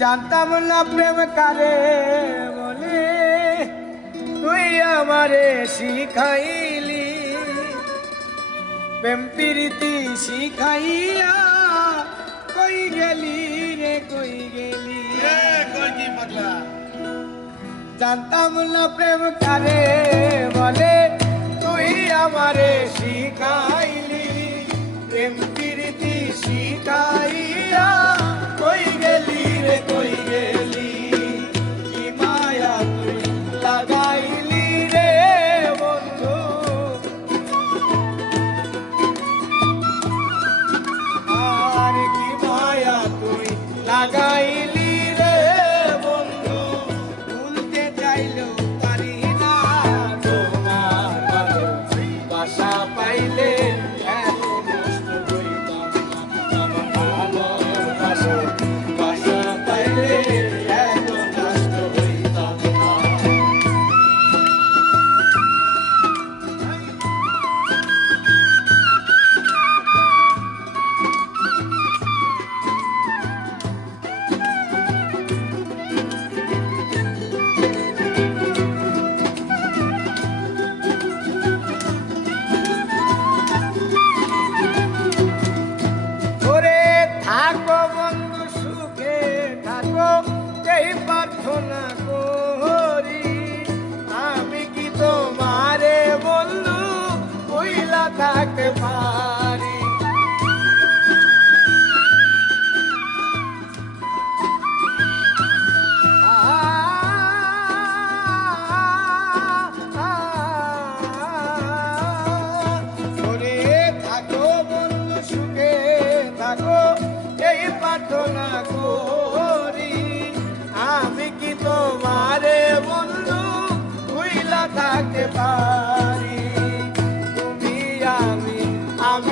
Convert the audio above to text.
জানতাম না প্রেম কারে বলে, তুই আমারে শিখাইলি। প্রেম প্রীতি শিখাইয়া কই গেলি রে কই গেলি। জানতাম না প্রেম কারে বলে, তুই আমারে শিখাইলি। প্রেম প্রীতি শিখাইয়া কই গেলি রে কই গেলি। কি মায়া তুই লাগাইলি রে বন্ধু, আর কি মায়া তুই লাগাইলি রে বন্ধু। ভুলতে চাইলেও পারি না তোমার ভালোবাসা পাইলে এত কষ্ট হইতাম না। আমার ভালোবাসা পাইলে এত কষ্ট হইতাম না। ওরে থাকো বন্ধু সুখে থাকো, এই প্রার্থনা করি। আমি কি তোমারে বন্ধু ভুইলা থাকতে পারি। ওরে থাকো বন্ধু সুখে থাকো, এই প্রার্থনা করি। আমি কি তোমারে বন্ধু ভুইলা থাকতে পারি। তুমি আমি